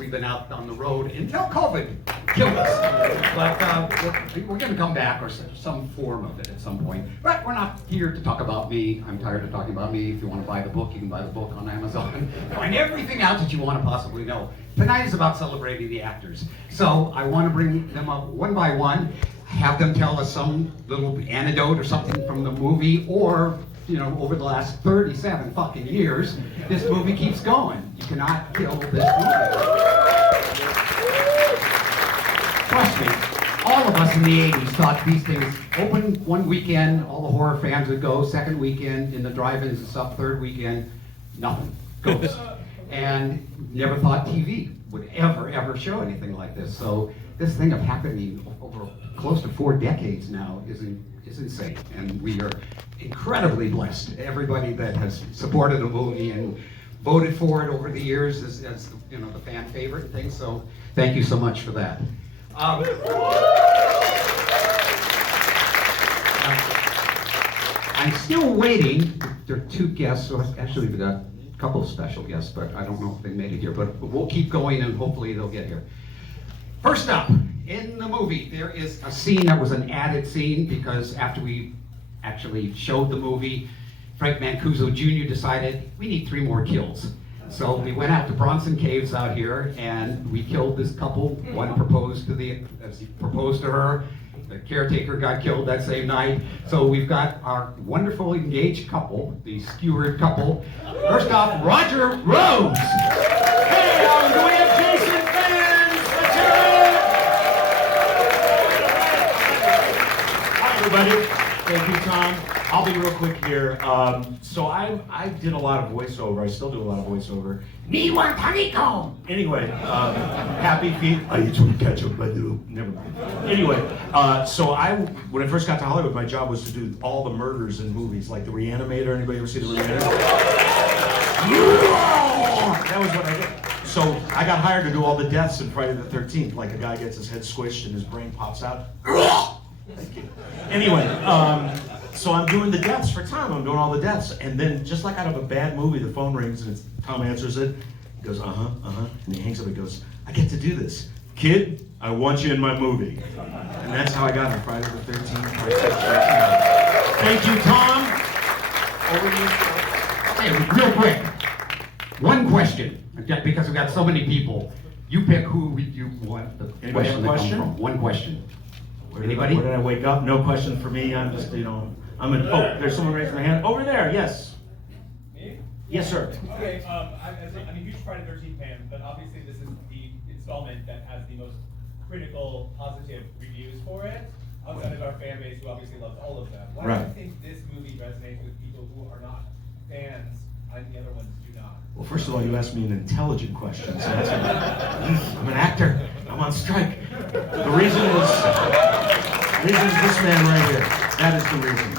We've been out on the road until COVID killed us. But we're going to come back, or some form of it at some point. But we're not here to talk about me. I'm tired of talking about me. If you want to buy the book, you can buy the book on Amazon. Find everything out that you want to possibly know. Tonight is about celebrating the actors. So I want to bring them up one by one, have them tell us some little anecdote or something from the movie, or over the last 37 fucking years, this movie keeps going. You cannot kill this movie. Trust me, all of us in the 80s thought these things open one weekend, all the horror fans would go, second weekend, in the drive-ins and stuff, third weekend, nothing, ghost. And never thought TV would ever show anything like this. So this thing of happening over close to 4 decades now is insane, and we are incredibly blessed. Everybody that has supported the movie and voted for it over the years as the fan favorite and things. So thank you so much for that. I'm still waiting. There are 2 guests. So actually, we got a couple of special guests, but I don't know if they made it here. But we'll keep going, and hopefully they'll get here. First up, in the movie, there is a scene that was an added scene because after we actually showed the movie, Frank Mancuso Jr. decided we need 3 more kills. So we went out to Bronson Caves out here and we killed this couple. One proposed as he proposed to her. The caretaker got killed that same night. So we've got our wonderful engaged couple, the skewered couple. First off, Roger Rose. Hey, do we have Jason fans? Let's hear it! Hi, everybody. Thank you, Tom. I'll be real quick here. So I did a lot of voiceover. I still do a lot of voiceover. Me want honeycomb. Anyway, happy feet. I eat some ketchup, I do. Never mind. Anyway, so when I first got to Hollywood, my job was to do all the murders in movies, like The Reanimator. Anybody ever see The Reanimator? That was what I did. So I got hired to do all the deaths in Friday the 13th. Like a guy gets his head squished and his brain pops out. Thank you. Anyway, so I'm doing the deaths for Tom. I'm doing all the deaths. And then, just like out of a bad movie, the phone rings and Tom answers it. He goes, and he hangs up and goes, I get to do this. Kid, I want you in my movie. And that's how I got on Friday the 13th. Thank you, Tom. Over to you. Hey, real quick. One question, because we've got so many people. You pick who you want the Anybody have a question? From. One question. Anybody? Where did I wake up? No question for me. I'm just, there's someone raising their hand. Over there, yes. Me? Yes, sir. Okay, I'm a huge Friday the 13th fan, but obviously this is the installment that has the most critical, positive reviews for it, outside of our fan base, who obviously loves all of them. Why do you think this movie resonates with people who are not fans and the other ones do not? Well, first of all, you asked me an intelligent question. So that's I'm an actor. I'm on strike. The reason is this man right here. That is the reason.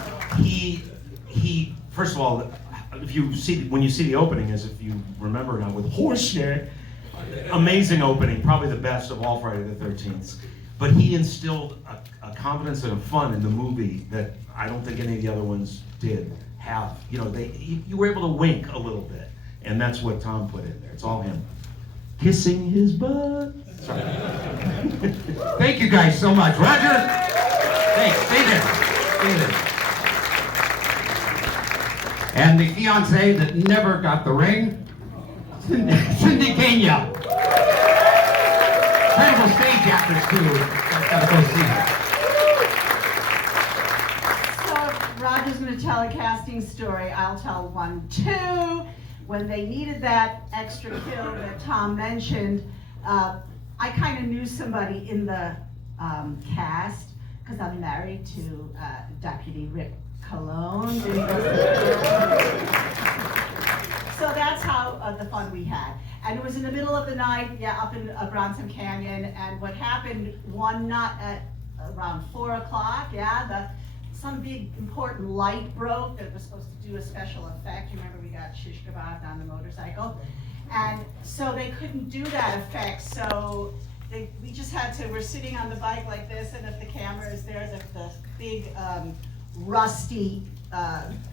He. First of all, when you see the opening, as if you remember now, with Horseshit, amazing opening, probably the best of all Friday the 13th. But he instilled a confidence and a fun in the movie that I don't think any of the other ones did have. You were able to wink a little bit. And that's what Tom put in there. It's all him. Kissing his butt. Sorry. Thank you guys so much. Roger! Thanks. Stay there. Stay there. And the fiancée that never got the ring, Cindy Kenya. Incredible stage actors too. Gotta go see her. So Roger's going to tell a casting story. I'll tell one too. When they needed that extra kill that Tom mentioned, I kind of knew somebody in the cast because I'm married to Deputy Rick Cologne. So that's how the fun we had. And it was in the middle of the night, up in Bronson Canyon. And what happened one night at around 4 o'clock, some big important light broke that was supposed to do a special effect. You remember we got shish kebab on the motorcycle? And so they couldn't do that effect, so we just had to, we're sitting on the bike like this, and if the camera is there, the big rusty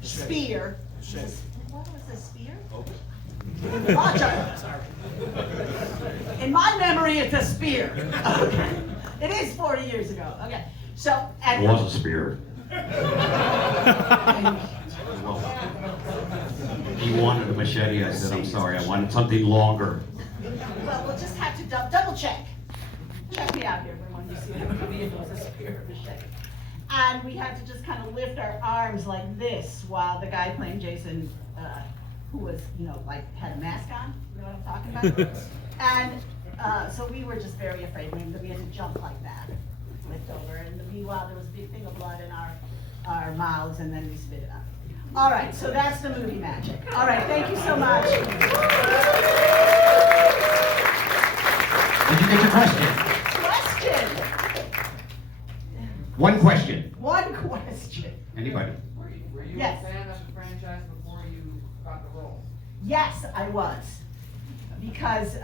spear. What was the spear? Roger. In my memory, it's a spear. Okay. It is 40 years ago. Okay. So, and It was a spear. He wanted a machete. I said, I'm sorry, I wanted something longer. well, we'll just have to double check. Check me out here when you see the movie. It was a spear or machete. And we had to just kind of lift our arms like this while the guy playing Jason, who was, like had a mask on. You know what I'm talking about? And so we were just very afraid. We had to jump like that, lift over. And meanwhile, there was a big thing of blood in our mouths, and then we spit it out. All right, so that's the movie magic. All right, thank you so much. Did you get your question? Question. One question. One question. Anybody? Were you Yes. a fan of the franchise before you got the role? Yes, I was. Because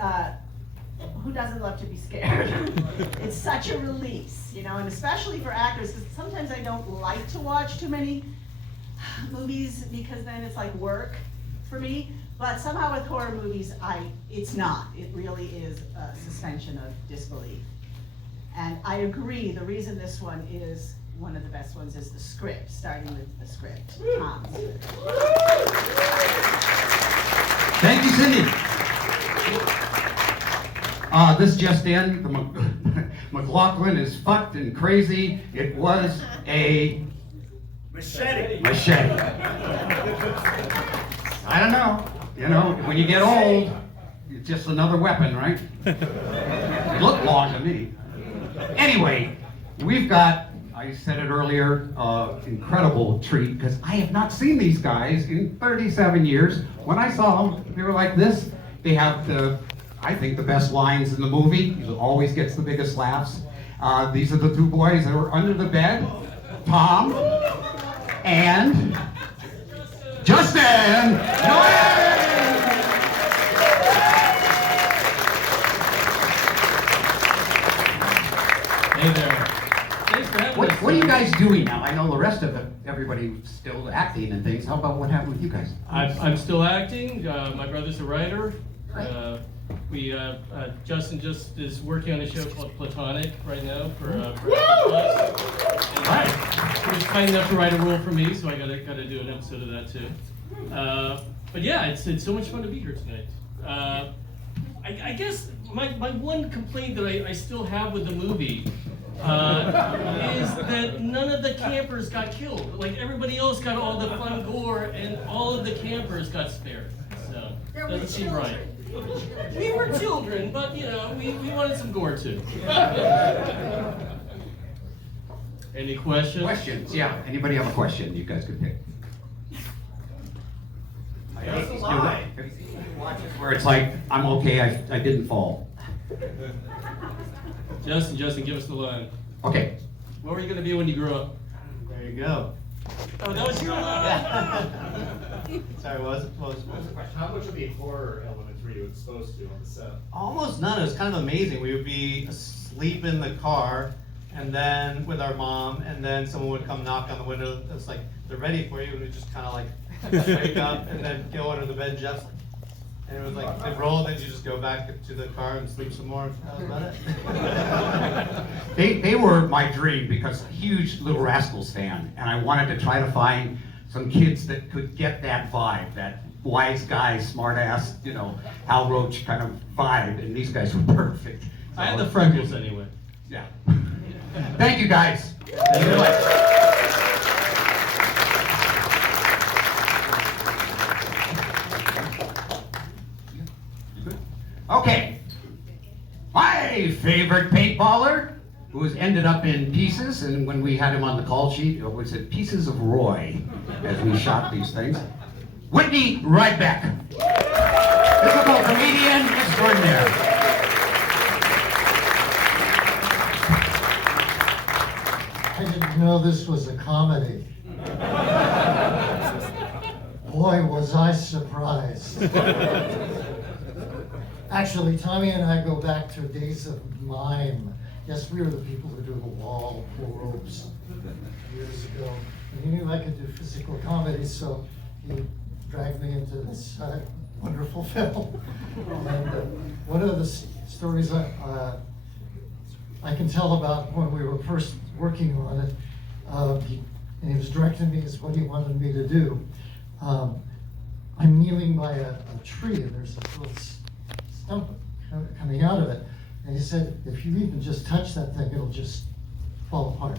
who doesn't love to be scared? It's such a release, and especially for actors, because sometimes I don't like to watch too many movies because then it's like work for me. But somehow with horror movies, it's not. It really is a suspension of disbelief. And I agree, the reason this one is one of the best ones is the script, starting with the script. Tom's. Thank you, Cindy. This just in, the McLaughlin is fucked and crazy. It was a Machete. machete. I don't know. When you get old, it's just another weapon, right? It looked long to me. Anyway, we've got, I said it earlier, incredible treat, because I have not seen these guys in 37 years. When I saw them, they were like this. They have I think the best lines in the movie. He always gets the biggest laughs. These are the two boys that were under the bed. Tom and Justin. Hey there. Thanks for having us. What are you guys doing now? I know the rest of everybody's still acting and things. How about what happened with you guys? I'm still acting. My brother's a writer. Justin just is working on a show called Platonic right now for Plus. Right. He was kind enough to write a role for me, so I gotta do an episode of that too. But yeah, it's so much fun to be here tonight. I guess my one complaint that I still have with the movie is that none of the campers got killed. Like everybody else got all the fun gore, and all of the campers got spared. So doesn't seem right. We were children, but we wanted some gore too. Any questions? Questions? Yeah. Anybody have a question? You guys could pick. Where it's like, I'm okay, I didn't fall. Justin, give us the line. Okay. What were you gonna be when you grew up? There you go. Oh, that was your line. Sorry, what was the question? How much of the horror elements were you exposed to on the set? Almost none. It was kind of amazing. We would be asleep in the car, and then with our mom, and then someone would come knock on the window. It's like they're ready for you, and we just kind of like wake up and then go under the bed just. And it was like they roll, then you just go back to the car and sleep some more. That was about it. They were my dream because a huge Little Rascals fan, and I wanted to try to find some kids that could get that vibe, that wise guy, smart ass, Hal Roach kind of vibe, and these guys were perfect. I had the freckles anyway. Yeah. Thank you guys. Thank you very much. Okay. My favorite paintballer, who has ended up in pieces, and when we had him on the call sheet, it was at Pieces of Roy as we shot these things. Whitney Ryback. Physical comedian extraordinaire. I didn't know this was a comedy. Boy, was I surprised. Actually, Tommy and I go back to days of mime. Yes, we were the people who do the wall, pull ropes years ago. And he knew I could do physical comedy, so he dragged me into this wonderful film. And one of the stories I can tell about when we were first working on it. And he was directing me as what he wanted me to do. I'm kneeling by a tree and there's a little stump coming out of it. And he said, if you even just touch that thing, it'll just fall apart.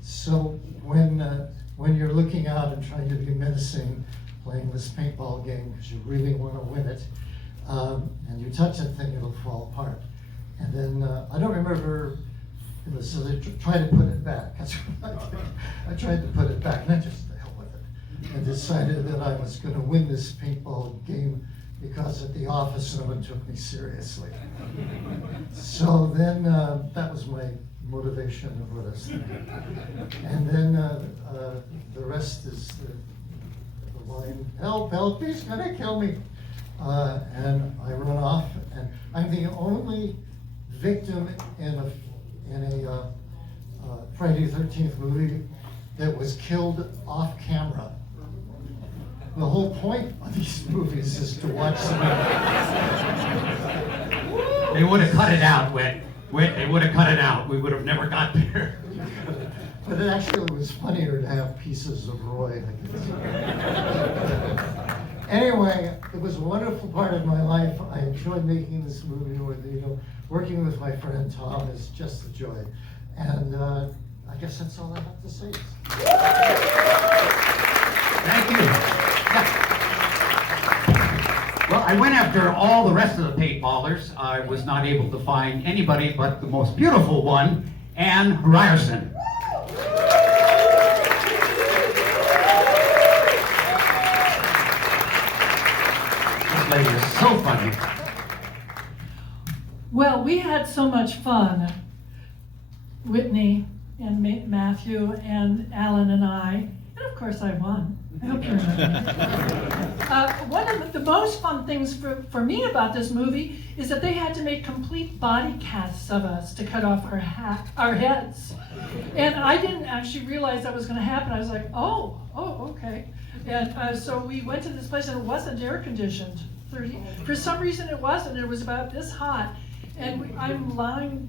So when you're looking out and trying to be menacing, playing this paintball game because you really want to win it, and you touch that thing, it'll fall apart. And then I don't remember, so they tried to put it back. That's what I did. I tried to put it back, and I just the hell with it. And decided that I was going to win this paintball game because at the office no one took me seriously. So then that was my motivation of what I was thinking. And then the rest is the line, help, help, he's gonna kill me. And I run off, and I'm the only victim in a Friday the 13th movie that was killed off camera. The whole point of these movies is to watch somebody. They would have cut it out, Whit. They would have cut it out. We would have never got there. But it actually was funnier to have pieces of Roy, I guess. Anyway, it was a wonderful part of my life. I enjoyed making this movie with, working with my friend Tom is just a joy. And I guess that's all I have to say. Thank you. Yeah. Well, I went after all the rest of the paintballers. I was not able to find anybody but the most beautiful one, Ann Ryerson. This lady is so funny. Well, we had so much fun, Whitney and Matthew and Alan and I, and of course I won. I hope you remember. One of the most fun things for me about this movie is that they had to make complete body casts of us to cut off our heads. And I didn't actually realize that was going to happen. I was like, oh, okay. And so we went to this place and it wasn't air conditioned. For some reason it wasn't. It was about this hot. And I'm lying,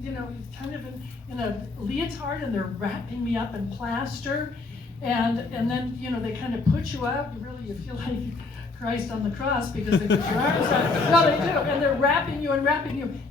kind of in a leotard, and they're wrapping me up in plaster. And then, they kind of put you out. You feel like Christ on the cross because they put your arms out. No, they do. And they're wrapping you.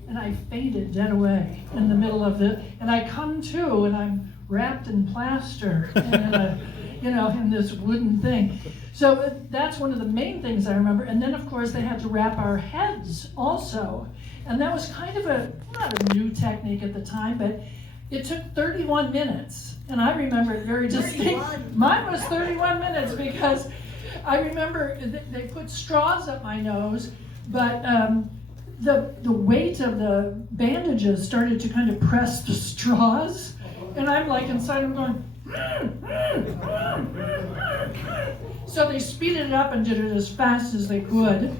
And I fainted dead away in the middle of it. And I come to, and I'm wrapped in plaster, and in this wooden thing. So that's one of the main things I remember. And then, of course, they had to wrap our heads also. And that was kind of not a new technique at the time, but it took 31 minutes. And I remember it very distinct. Mine was 31 minutes because I remember they put straws up my nose, but the weight of the bandages started to kind of press the straws. And I'm like inside, I'm going, so they speeded it up and did it as fast as they could.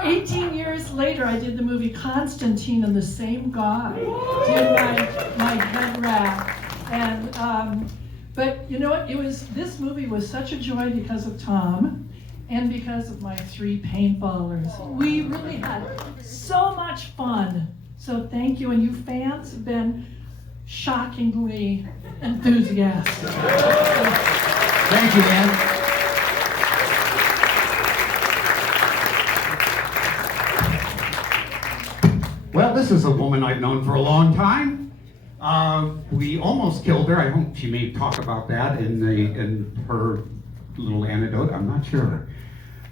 18 years later, I did the movie Constantine, and the same guy did my head wrap. And but you know what? This movie was such a joy because of Tom and because of my 3 paintballers. We really had so much fun. So thank you, and you fans have been shockingly enthusiastic. Thank you, Ann. Well, this is a woman I've known for a long time. We almost killed her. I hope she may talk about that in her little anecdote. I'm not sure.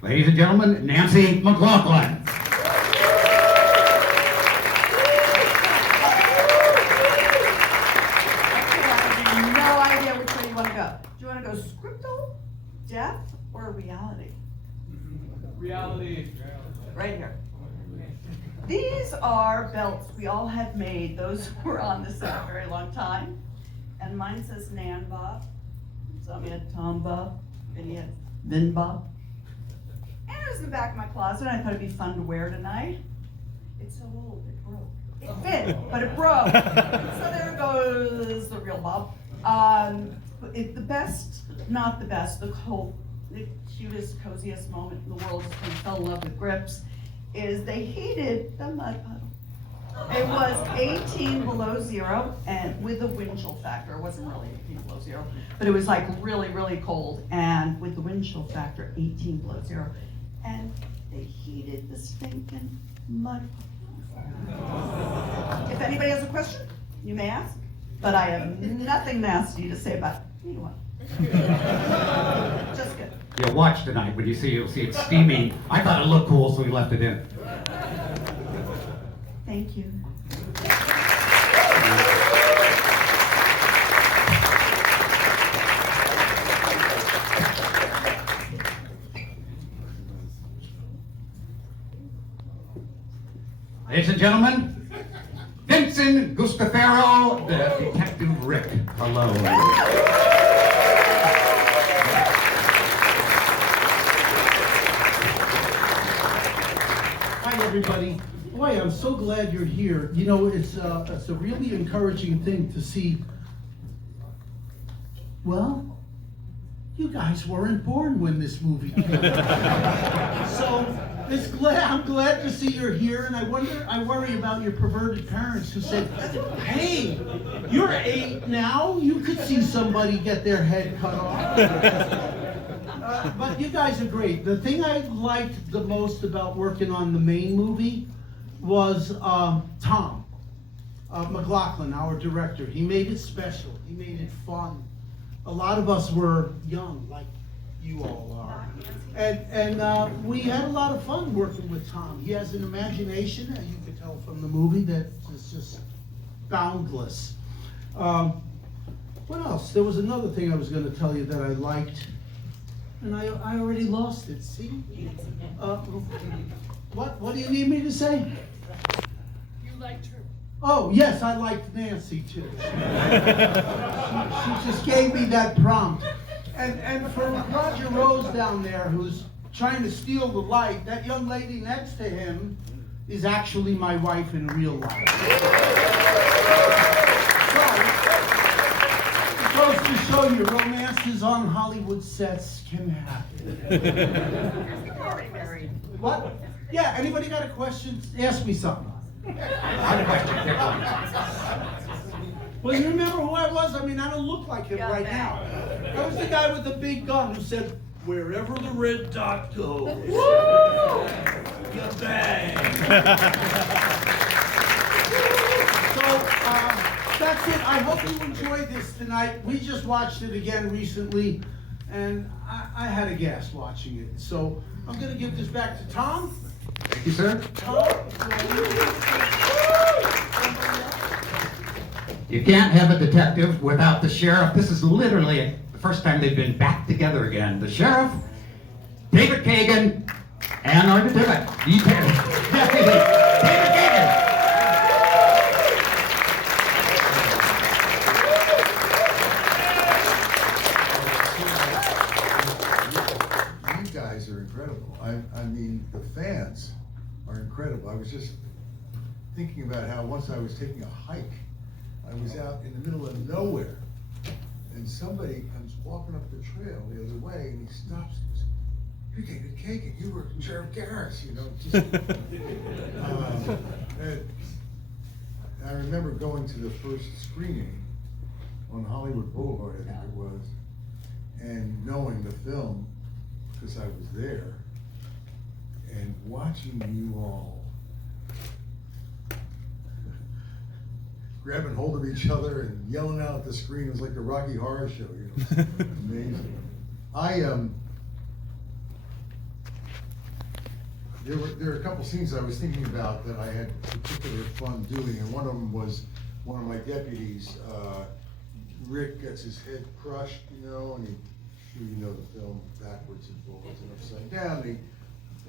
Ladies and gentlemen, Nancy McLaughlin. No idea which way you want to go. Do you want to go scriptal, death, or reality? Reality. Right here. These are belts we all have made. Those who were on the set a very long time. And mine says Nan Bob. Some had Tom Bob, and he had Vin Bob. And it was in the back of my closet. I thought it'd be fun to wear tonight. It's so old, it broke. It fit, but it broke. So there goes the real Bob. The best, not the best, the cutest, coziest moment in the world is when I fell in love with Grips. Is they heated the mud puddle. It was 18 below zero, and with the wind chill factor, it wasn't really 18 below zero, but it was like really, really cold, and with the wind chill factor, 18 below zero, and they heated the stinking mud. If anybody has a question, you may ask, but I have nothing nasty to say about anyone. Just good. You'll watch tonight when you'll see it steaming. I thought it looked cool, so we left it in. Thank you. Ladies and gentlemen, Vincent Gustafaro, the Detective Rick. Hello. Hi, everybody. Boy, I'm so glad you're here. You know, it's a really encouraging thing to see. Well, you guys weren't born when this movie came out. So I'm glad to see you're here, and I worry about your perverted parents who said, hey, you're 8 now, you could see somebody get their head cut off. But you guys are great. The thing I liked the most about working on the main movie was Tom McLaughlin, our director. He made it special. He made it fun. A lot of us were young, like you all are. And we had a lot of fun working with Tom. He has an imagination, as you could tell from the movie, that is just boundless. What else? There was another thing I was going to tell you that I liked. And I already lost it, see? What do you need me to say? You liked her. Oh, yes, I liked Nancy too. She just gave me that prompt. And for Roger Rose down there, who's trying to steal the light, that young lady next to him is actually my wife in real life. So, it goes to show you, romances on Hollywood sets can happen. Already married. What? Yeah, anybody got a question? Ask me something. Well, you remember who I was? I mean, I don't look like him right now. I was the guy with the big gun who said, wherever the red dot goes, you bang. So, that's it. I hope you enjoyed this tonight. We just watched it again recently, and I had a gas watching it. So, I'm going to give this back to Tom. Thank you, sir. You can't have a detective without the sheriff. This is literally the first time they've been back together again. The sheriff, David Kagan, and our detective, Deputy David Kagan. You guys are incredible. I mean, the fans are incredible. I was just thinking about how once I was taking a hike, I was out in the middle of nowhere, and somebody comes walking up the trail the other way, and he stops and goes, "You're David Kagan, you were Sheriff Garris," you know. Just, and I remember going to the first screening on Hollywood Boulevard, I think it was, and knowing the film, because I was there, and watching you all grabbing hold of each other and yelling out at the screen. It was like the Rocky Horror Show, you know. Amazing. There were a couple scenes I was thinking about that I had particular fun doing, and one of them was one of my deputies. Rick gets his head crushed, you know, and you know the film backwards and forwards and upside down. And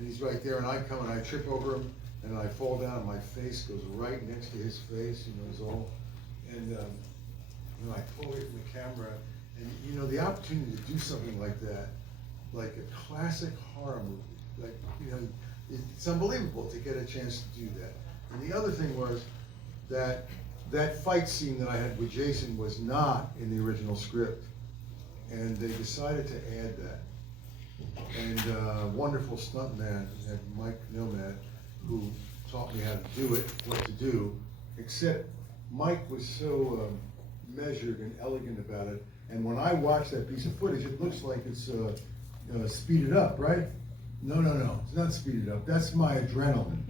he's right there, and I come and I trip over him. And I fall down, and my face goes right next to his face, you know, is all. And I pull away from the camera, and you know, the opportunity to do something like that, like a classic horror movie, like, you know, it's unbelievable to get a chance to do that. And the other thing was that fight scene that I had with Jason was not in the original script, and they decided to add that. And wonderful stuntman, Mike Nomad, who taught me how to do it, what to do, except Mike was so measured and elegant about it. And when I watch that piece of footage, it looks like it's speeded up, right? No, it's not speeded up. That's my adrenaline.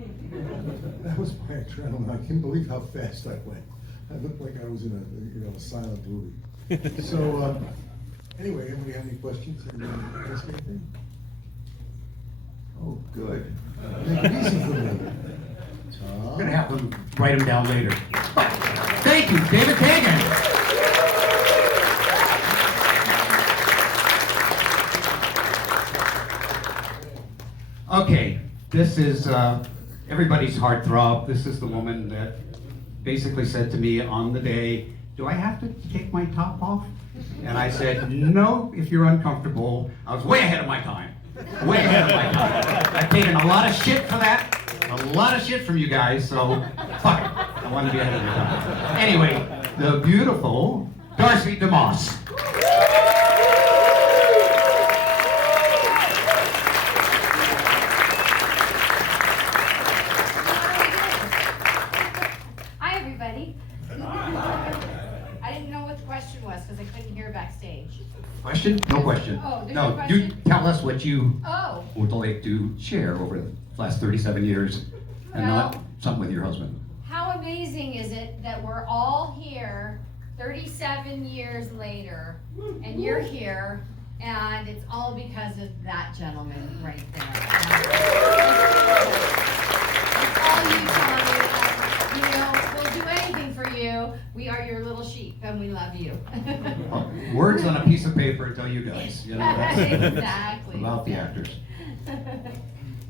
That was my adrenaline. I can't believe how fast I went. I looked like I was in a silent movie. So anyway, anybody have any questions? Anybody ask anything? Oh, good. Make it easy for me. I'm gonna have to write them down later. Thank you, David Kagan. Okay, this is everybody's heartthrob. This is the woman that basically said to me on the day, "Do I have to take my top off?" And I said, "No, if you're uncomfortable." I was way ahead of my time. Way ahead of my time. I've taken a lot of shit for that. A lot of shit from you guys, so fuck it. I want to be ahead of the time. Anyway, the beautiful Darcy DeMoss. Hi, everybody. I didn't know what the question was because I couldn't hear backstage. Question? No question. Oh, there's no No, question? you tell us what you Oh. would like to share over the last 37 years and not Well- something with your husband. How amazing is it that we're all here 37 years later and you're here and it's all because of that gentleman right there. It's all you, Tommy. And, you know, we'll do anything for you. We are your little sheep and we love you. Well, words on a piece of paper tell you guys. You know, that's Exactly. about the actors.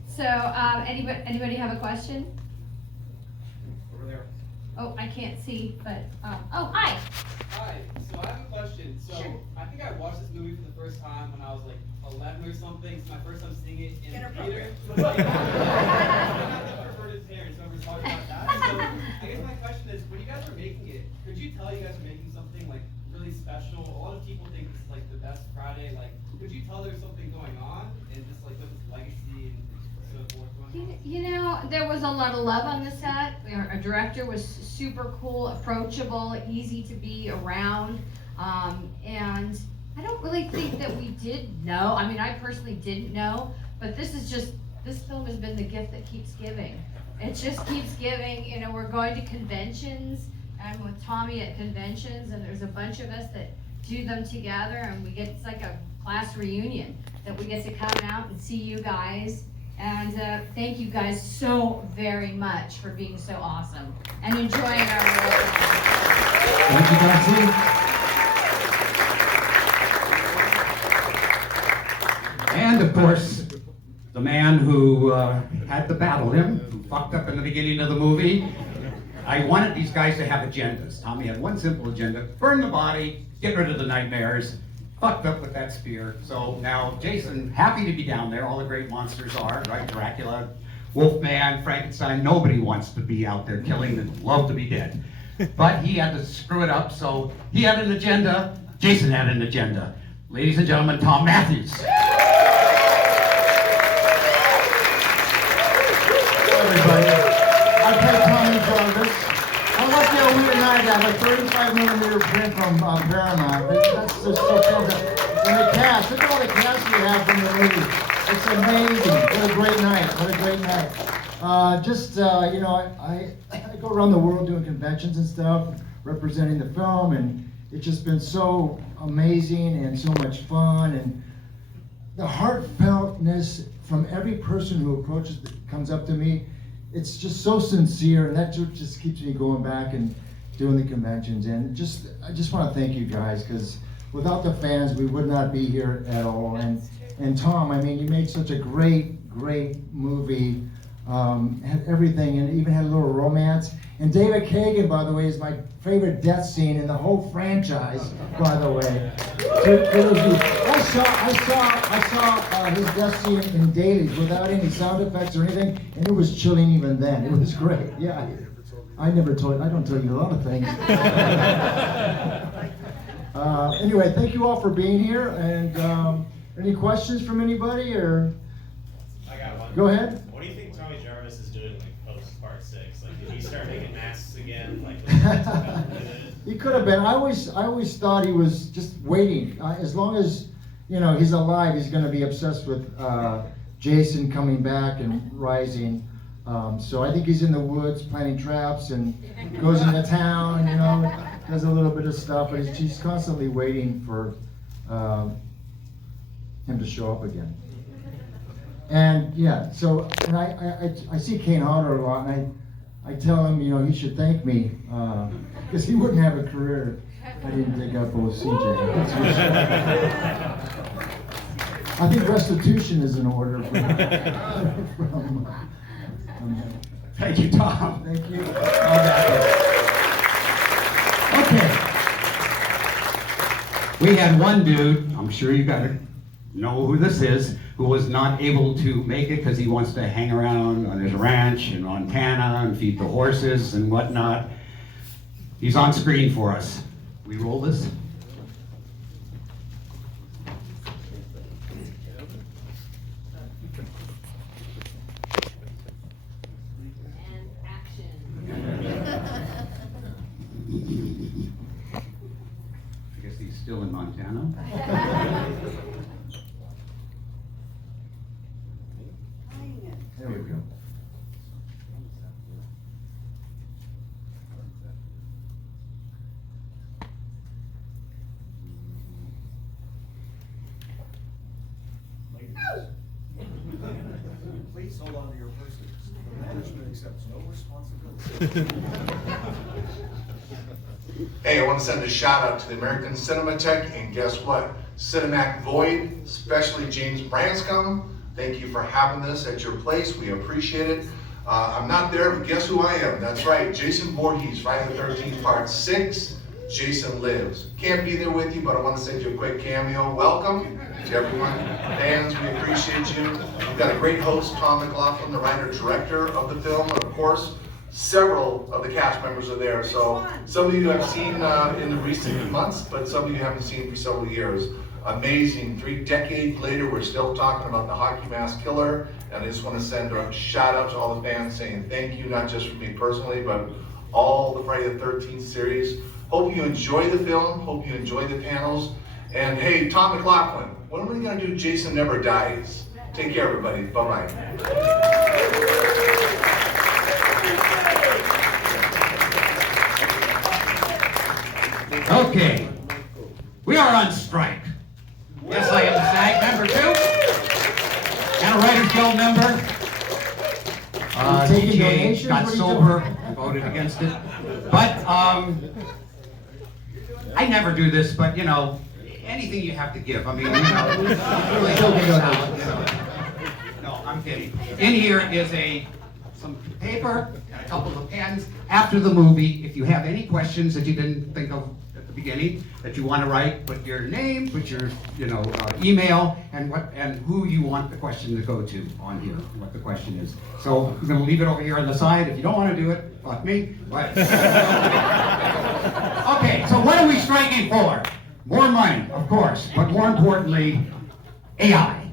So, anybody have a question? Over there. Oh, I can't see, but, oh, hi. Hi, so I have a question. So Sure. I think I watched this movie for the first time when I was like 11 or something. It's my first time seeing it in the theater. I'm not the perverted parents, whoever's talking about that. So I guess my question is, when you guys were making it, could you tell you guys were making something like really special? A lot of people think this is like the best Friday. Like, could you tell there's something going on and just like with this legacy and so forth going on? You know, there was a lot of love on the set. Our director was super cool, approachable, easy to be around. And I don't really think that we did know. I mean, I personally didn't know, but this film has been the gift that keeps giving. It just keeps giving. You know, we're going to conventions and with Tommy at conventions, and there's a bunch of us that do them together, and it's like a class reunion that we get to come out and see you guys. And thank you guys so very much for being so awesome and enjoying our work. Thank you, Darcy. And of course, the man who had to battle him, who fucked up in the beginning of the movie. I wanted these guys to have agendas. Tommy had one simple agenda: burn the body, get rid of the nightmares. Fucked up with that spear. So now Jason, happy to be down there. All the great monsters are, right? Dracula, Wolfman, Frankenstein. Nobody wants to be out there killing and love to be dead. But he had to screw it up, so he had an agenda. Jason had an agenda. Ladies and gentlemen, Tom Matthews. Everybody, I play Tommy Jarvis. I want that weird night to have a 35mm print from Paramount. That's just so fantastic. And the cast, look at all the cast we have from the movie. It's amazing. What a great night. What a great night. You know, I go around the world doing conventions and stuff, representing the film, and it's just been so amazing and so much fun. And the heartfeltness from every person who comes up to me, it's just so sincere, and that just keeps me going back and doing the conventions. And I just want to thank you guys, because without the fans, we would not be here at all. And Tom, I mean, you made such a great movie, had everything, and even had a little romance. And David Kagan, by the way, is my favorite death scene in the whole franchise, by the way. I saw his death scene in dailies without any sound effects or anything, and it was chilling even then. It was great. Yeah, I don't tell you a lot of things. Anyway, thank you all for being here. And any questions from anybody, or? I got one. Go ahead. What do you think Tommy Jarvis is doing like post part 6? Like, did he start making masks again? hand, like. He could have been. I always thought he was just waiting. As long as, you know, he's alive, he's going to be obsessed with Jason coming back and rising. So I think he's in the woods planting traps and goes into town, you know, does a little bit of stuff, but he's constantly waiting for him to show up again. And yeah, so and I see Kane Hodder a lot, and I tell him, you know, he should thank me, because he wouldn't have a career if I didn't take out both CJ. That's for sure. I think restitution is in order from Thank you, Tom. Thank you. Okay. We had one dude, I'm sure you gotta know who this is, who was not able to make it because he wants to hang around on his ranch in Montana and feed the horses and whatnot. He's on screen for us. We roll this? And action. I guess he's still in Montana. There we go. Please hold on to your purses. The management accepts no responsibility. Hey, I want to send a shout out to the American Cinematheque, and guess what? Cinemac Void, especially James Branscombe. Thank you for having this at your place. We appreciate it. I'm not there, but guess who I am? That's right, Jason Voorhees, Friday the 13th, Part 6. Jason Lives. Can't be there with you, but I want to send you a quick cameo. Welcome to everyone. Fans, we appreciate you. We've got a great host, Tom McLaughlin, the writer-director of the film. And of course, several of the cast members are there. So some of you I've seen in the recent months, but some of you haven't seen for several years. Amazing. 3 decades later, we're still talking about the hockey mask killer. And I just want to send a shout out to all the fans saying thank you, not just from me personally, but all the Friday the 13th series. Hope you enjoy the film. Hope you enjoy the panels. And hey, Tom McLaughlin, when are we going to do Jason Never Dies? Take care, everybody. Bye-bye. Okay. We are on strike. Yes, I am the SAG member too. And a Writers Guild member. Taking DJ donations? got What are you sober and voted against it. But I never do this, but you know, anything you have to give. I mean, you know, it really helps out, you know. No, I'm kidding. In here is some paper and a couple of pens. After the movie, if you have any questions that you didn't think of at the beginning that you want to write, put your name, put your email, and who you want the question to go to on here, what the question is. So I'm going to leave it over here on the side. If you don't want to do it, fuck me. But okay, so what are we striking for? More money, of course, but more importantly, AI.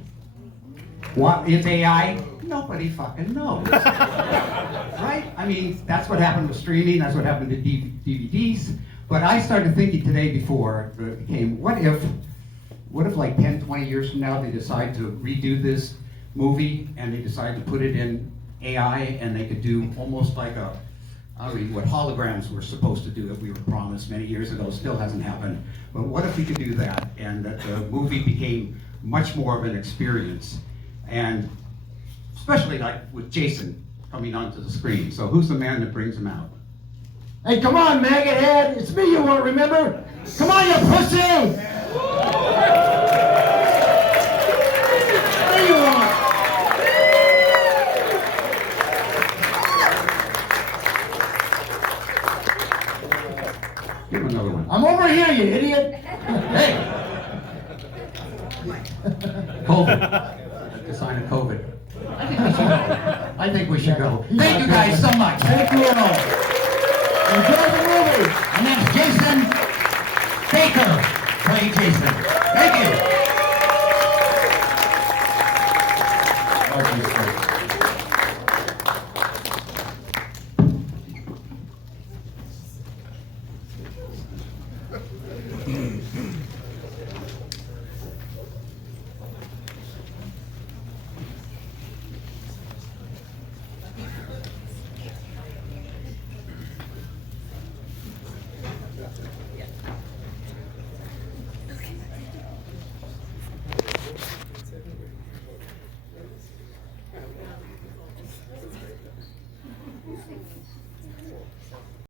What is AI? Nobody fucking knows. Right? I mean, that's what happened with streaming, that's what happened to DVDs. But I started thinking today before it became, what if like 10, 20 years from now they decide to redo this movie and they decide to put it in AI and they could do almost like what holograms were supposed to do that we were promised many years ago, still hasn't happened. But what if we could do that and that the movie became much more of an experience? And especially like with Jason coming onto the screen. So who's the man that brings him out? Hey, come on, maggot head! It's me you won't remember! Come on, you pussy! What do you want? Give him another one. I'm over here, you idiot! Hey! COVID. The sign of COVID. I think we should go. Thank you guys so much. Thank you all. Enjoy the movie! My name's Jason Baker. Play Jason. Thank you.